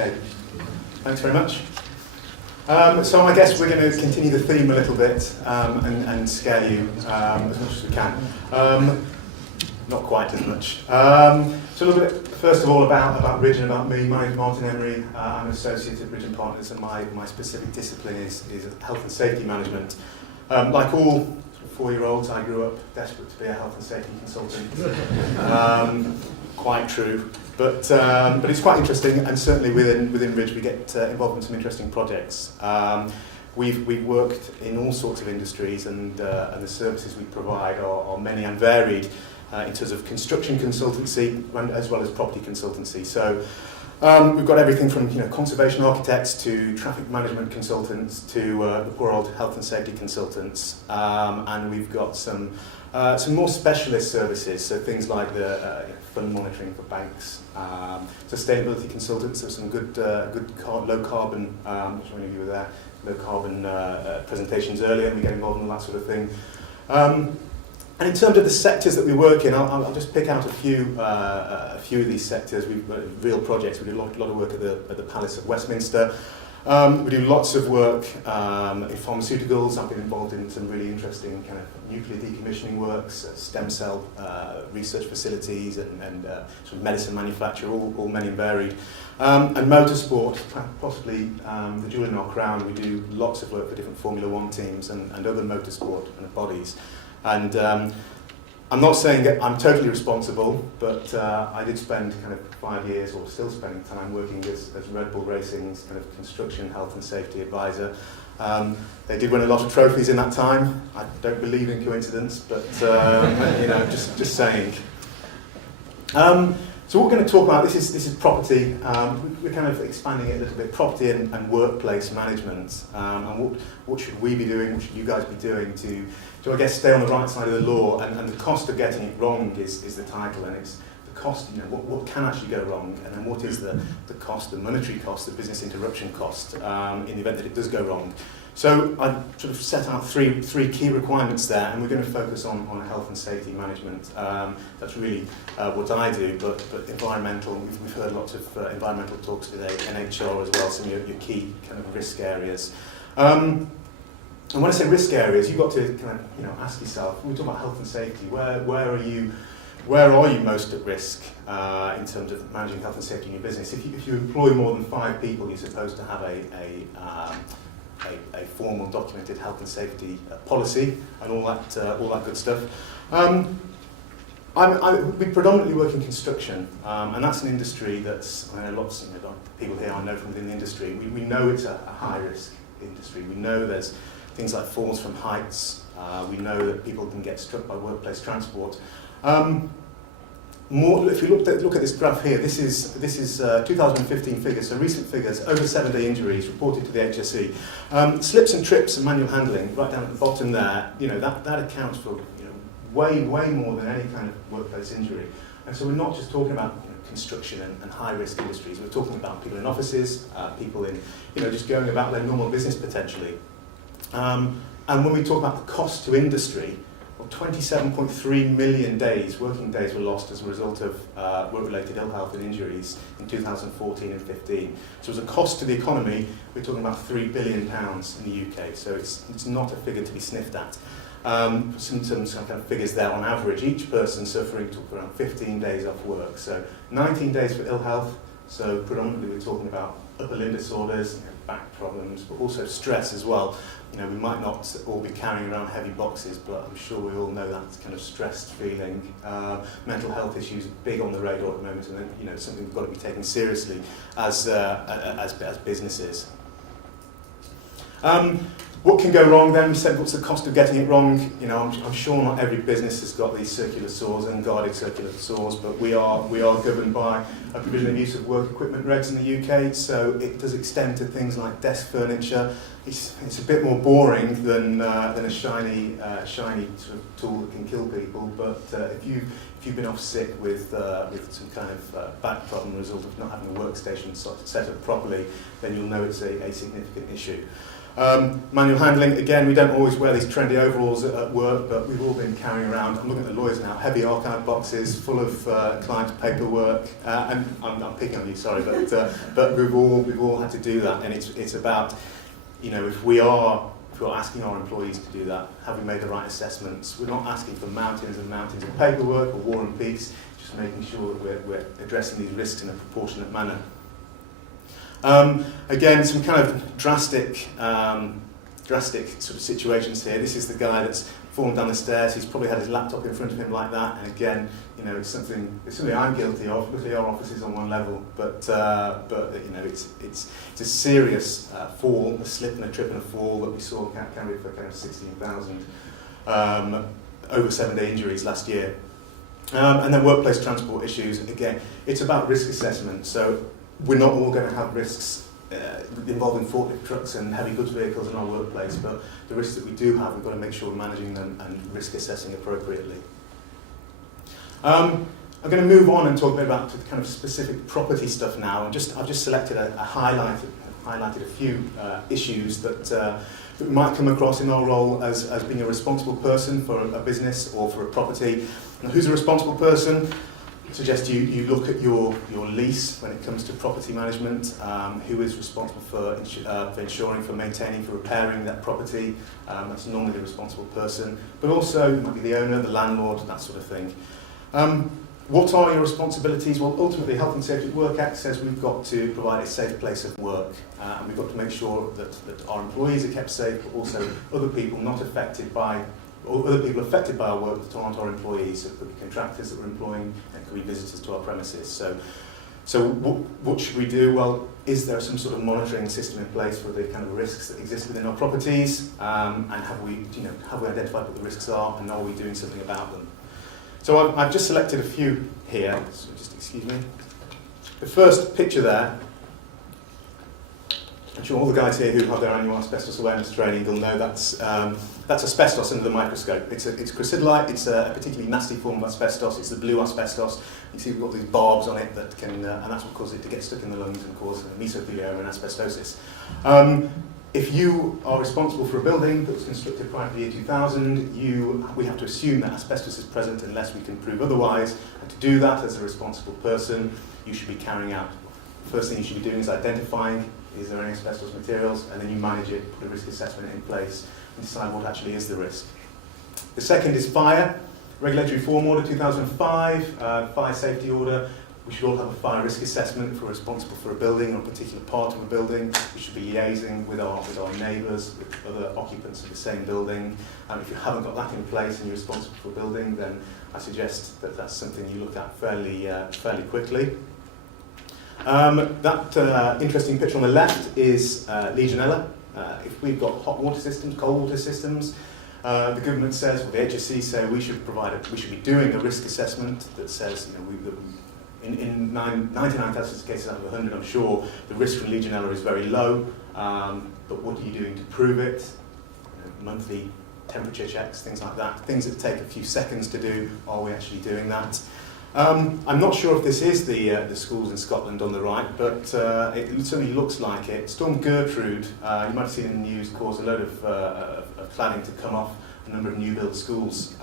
Okay, thanks very much. So I guess we're going to continue the theme a little bit and scare you as much as we can. Not quite as much. So a little bit, first of all, about Ridge and about me. My name is Martin Emery. I'm an associate at Ridge & Partners, and my specific discipline is health and safety management. Like all 4-year-olds, I grew up desperate to be a health and safety consultant. Quite true. But it's quite interesting, and certainly within Ridge we get involved in some interesting projects. We've worked in all sorts of industries, and the services we provide are many and varied in terms of construction consultancy as well as property consultancy. So we've got everything from conservation architects to traffic management consultants to the poor old health and safety consultants, and we've got some more specialist services, so things like the fund monitoring for banks, sustainability consultants. There's some good low carbon, which many of you were there, low carbon presentations earlier, and we get involved in all that sort of thing. And in terms of the sectors that we work in, I'll just pick out a few of these sectors. We've got real projects. We do a lot of work at the Palace of Westminster. We do lots of work in pharmaceuticals. I've been involved in some really interesting kind of nuclear decommissioning works, stem cell research facilities, and sort of medicine manufacture, all many and varied. And motorsport, possibly the jewel in our crown. We do lots of work for different Formula One teams and other motorsport kind of bodies. And I'm not saying that I'm totally responsible, but I did spend kind of 5 years, or still spending time, working as Red Bull Racing's kind of construction health and safety advisor. They did win a lot of trophies in that time. I don't believe in coincidence, but just saying. So what we're going to talk about, this is property. We're kind of expanding it a little bit, property and workplace management. And what should we be doing, what should you guys be doing to I guess, stay on the right side of the law? And the cost of getting it wrong is the title, and it's the cost, what can actually go wrong, and then what is the cost, the monetary cost, the business interruption cost in the event that it does go wrong. So I sort of set out three key requirements there, and we're going to focus on health and safety management. That's really what I do, but environmental, we've heard lots of environmental talks today, NHR as well, some of your key kind of risk areas. And when I say risk areas, you've got to kind of ask yourself, when we talk about health and safety, where are you most at risk in terms of managing health and safety in your business? If you employ more than 5 people, you're supposed to have a formal documented health and safety policy and all that good stuff. We predominantly work in construction, and that's an industry that's, I know lots of people here I know from within the industry. We know it's a high risk industry. We know there's things like falls from heights. We know that people can get struck by workplace transport. If you look at this graph here, this is 2015 figures, so recent figures, over 7-day injuries reported to the HSE. Slips and trips and manual handling, right down at the bottom there, that accounts for way more than any kind of workplace injury. And so we're not just talking about construction and high risk industries. We're talking about people in offices, people in just going about their normal business potentially. And when we talk about the cost to industry, 27.3 million working days were lost as a result of work-related ill health and injuries in 2014 and 15. So as a cost to the economy, we're talking about £3 billion in the UK. So it's not a figure to be sniffed at. Some kind of figures there. On average, each person suffering took around 15 days off work. So 19 days for ill health. So predominantly we're talking about upper limb disorders, back problems, but also stress as well. We might not all be carrying around heavy boxes, but I'm sure we all know that kind of stressed feeling. Mental health issues are big on the radar at the moment, and something we've got to be taken seriously as businesses. What can go wrong then? We said, what's the cost of getting it wrong? I'm sure not every business has got these circular saws and guarded circular saws, but we are governed by a provision of use of work equipment regs in the UK, so it does extend to things like desk furniture. It's a bit more boring than a shiny sort of tool that can kill people, but if you've been off sick with some kind of back problem result of not having a workstation set up properly, then you'll know it's a significant issue. Manual handling, again, we don't always wear these trendy overalls at work, but we've all been carrying around, I'm looking at the lawyers now, heavy archive boxes full of client paperwork, and I'm picking on you, sorry, but we've all had to do that, and it's about, you know, if we're asking our employees to do that, have we made the right assessments? We're not asking for mountains and mountains of paperwork or war and peace, just making sure that we're addressing these risks in a proportionate manner. Again, some kind of drastic sort of situations here. This is the guy that's fallen down the stairs. He's probably had his laptop in front of him like that. And again, you know, it's something I'm guilty of. Luckily, our office is on one level, but you know, it's a serious fall, a slip and a trip and a fall that we saw carried for kind of 16,000 over 7-day injuries last year. And then workplace transport issues. Again, it's about risk assessment. So we're not all going to have risks involving forklift trucks and heavy goods vehicles in our workplace, but the risks that we do have, we've got to make sure we're managing them and risk assessing appropriately. I'm going to move on and talk a bit about the kind of specific property stuff now, and I've just selected highlighted a few issues that we might come across in our role as being a responsible person for a business or for a property. Now, who's a responsible person? I suggest you look at your lease when it comes to property management. Who is responsible for insuring, for maintaining, for repairing that property? That's normally the responsible person. But also, it might be the owner, the landlord, that sort of thing. What are your responsibilities? Well, ultimately, Health and Safety at Work Act says we've got to provide a safe place of work. And we've got to make sure that our employees are kept safe, but also other people not affected by or other people affected by our work that aren't our employees. So it could be contractors that we're employing, and it could be visitors to our premises. So what should we do? Well, is there some sort of monitoring system in place for the kind of risks that exist within our properties? And have we identified what the risks are, and are we doing something about them? So I've just selected a few here. So just excuse me. The first picture there. I'm sure all the guys here who have their annual asbestos awareness training will know that's asbestos under the microscope. It's cricidolite. It's a particularly nasty form of asbestos. It's the blue asbestos. You see we've got these barbs on it that can, and that's what causes it to get stuck in the lungs and cause mesothelioma and asbestosis. If you are responsible for a building that was constructed prior to the year 2000, we have to assume that asbestos is present unless we can prove otherwise. And to do that, as a responsible person, you should be carrying out. The first thing you should be doing is identifying, is there any asbestos materials, and then you manage it, put a risk assessment in place, and decide what actually is the risk. The second is fire. Regulatory Reform Order 2005, fire safety order. We should all have a fire risk assessment if we're responsible for a building or a particular part of a building. We should be liaising with our neighbours, with other occupants of the same building. If you haven't got that in place and you're responsible for a building, then I suggest that that's something you look at fairly quickly. That interesting picture on the left is Legionella. If we've got hot water systems, cold water systems, the government says, or the HSC say, we should be doing a risk assessment that says, in 99,000 cases out of 100, I'm sure the risk from Legionella is very low. But what are you doing to prove it? Monthly temperature checks, things like that. Things that take a few seconds to do. Are we actually doing that? I'm not sure if this is the schools in Scotland on the right, but it certainly looks like it. Storm Gertrude, you might have seen in the news, caused a load of cladding to come off a number of new build schools.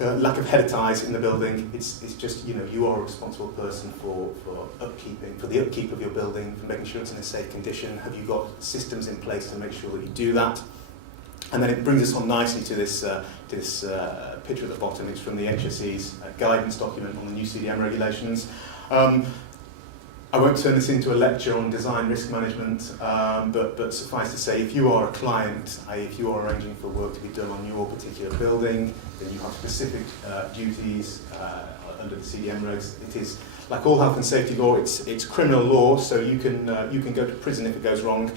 Lack of header ties in the building. It's just, you are a responsible person for the upkeep of your building, for making sure it's in a safe condition. Have you got systems in place to make sure that you do that? And then it brings us on nicely to this picture at the bottom. It's from the HSE's guidance document on the new CDM regulations. I won't turn this into a lecture on design risk management, but suffice to say, if you are a client, if you are arranging for work to be done on your particular building, then you have specific duties under the CDM regs. It is, like all health and safety law, it's criminal law, so you can go to prison if it goes wrong.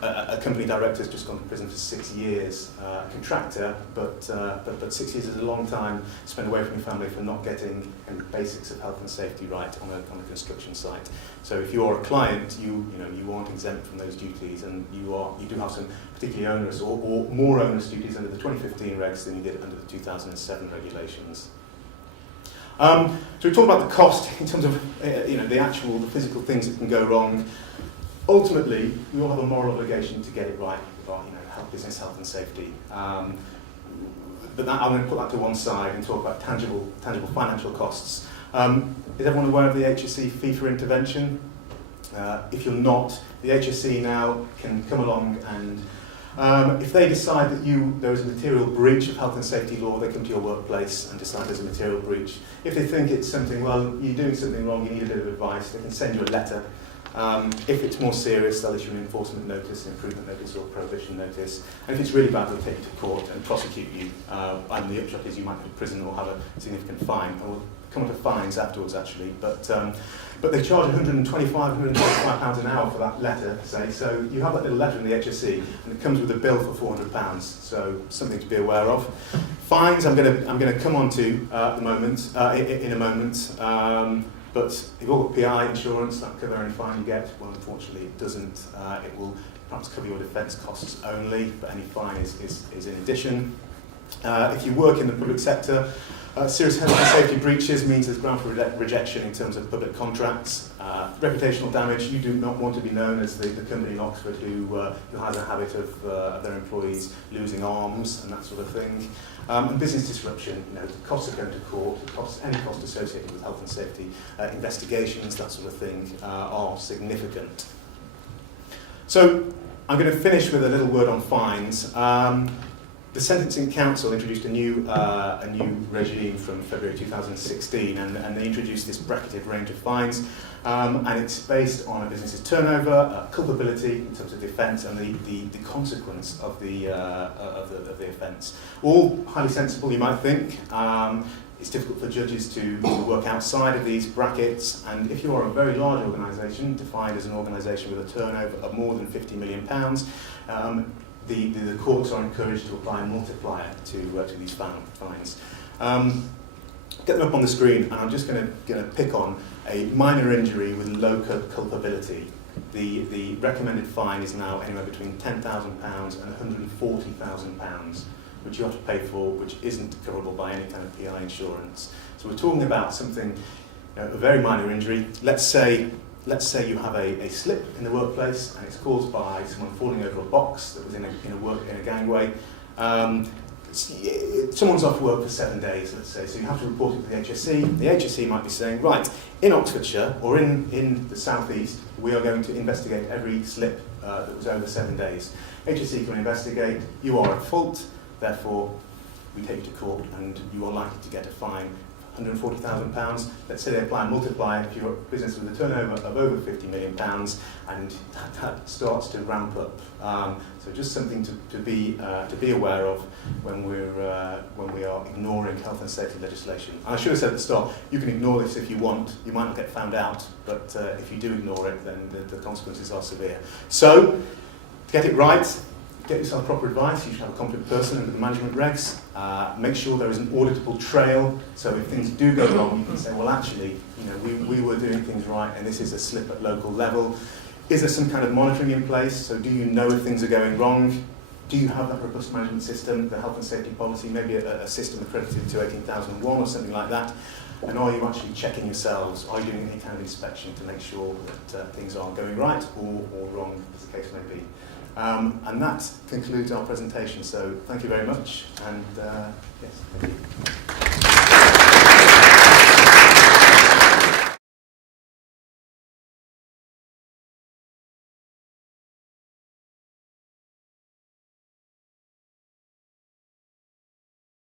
A company director has just gone to prison for 6 years, a contractor, but 6 years is a long time spent away from your family for not getting the basics of health and safety right on a construction site. So if you're a client, you aren't exempt from those duties, and you do have some particularly onerous or more onerous duties under the 2015 regs than you did under the 2007 regulations. So we talked about the cost in terms of the physical things that can go wrong. ultimately, we all have a moral obligation to get it right, about, business health and safety. But that, I'm going to put that to one side and talk about tangible financial costs. Is everyone aware of the HSE fee for intervention? If you're not, the HSE now can come along and if they decide that there is a material breach of health and safety law, they come to your workplace and decide there's a material breach. If they think it's something, well, you're doing something wrong, you need a bit of advice, they can send you a letter. If it's more serious, they'll issue an enforcement notice, an improvement notice or prohibition notice. And if it's really bad, they'll take you to court and prosecute you. And the upshot is you might go to prison or have a significant fine. And we'll come on to fines afterwards, actually. But they charge £125 an hour for that letter, say. So you have that little letter in the HSE, and it comes with a bill for £400. So something to be aware of. Fines, I'm going to come on to at the moment, in a moment. But if you've all got PI insurance, that cover any fine you get. Well, unfortunately, it doesn't. It will perhaps cover your defence costs only, but any fine is in addition. If you work in the public sector, serious health and safety breaches means there's ground for rejection in terms of public contracts. Reputational damage, you do not want to be known as the company in Oxford who has a habit of their employees losing arms and that sort of thing. And business disruption, the costs of going to court, any cost associated with health and safety, investigations, that sort of thing, are significant. So I'm going to finish with a little word on fines. The Sentencing Council introduced a new regime from February 2016, and they introduced this bracketed range of fines, and it's based on a business's turnover, culpability in terms of the offence, and the consequence of the offence. All highly sensible, you might think. It's difficult for judges to work outside of these brackets, and if you are a very large organisation, defined as an organisation with a turnover of more than £50 million, the courts are encouraged to apply a multiplier to these fines. Get them up on the screen, and I'm just going to pick on a minor injury with low culpability. The recommended fine is now anywhere between £10,000 and £140,000, which you have to pay for, which isn't coverable by any kind of PI insurance. So we're talking about something, a very minor injury. Let's say you have a slip in the workplace and it's caused by someone falling over a box that was in a gangway. Someone's off work for 7 days, let's say, so you have to report it to the HSE. The HSE might be saying, right, in Oxfordshire or in the southeast, we are going to investigate every slip that was over 7 days. HSE can investigate, you are at fault, therefore we take you to court and you are likely to get a fine £140,000. Let's say they apply a multiplier if you're a business with a turnover of over £50 million, and that starts to ramp up. So just something to be aware of when we are ignoring health and safety legislation. And I should have said at the start, you can ignore this if you want. You might not get found out, but if you do ignore it, then the consequences are severe. So get it right. Get yourself proper advice. You should have a competent person under the management regs. Make sure there is an auditable trail, so if things do go wrong, you can say, well, actually, we were doing things right, and this is a slip at local level. Is there some kind of monitoring in place? So do you know if things are going wrong? Do you have that robust management system, the health and safety policy, maybe a system accredited to 18001 or something like that? And are you actually checking yourselves? Are you doing any kind of inspection to make sure that things are going right or wrong, as the case may be? And that concludes our presentation. So thank you very much. And yes, thank you.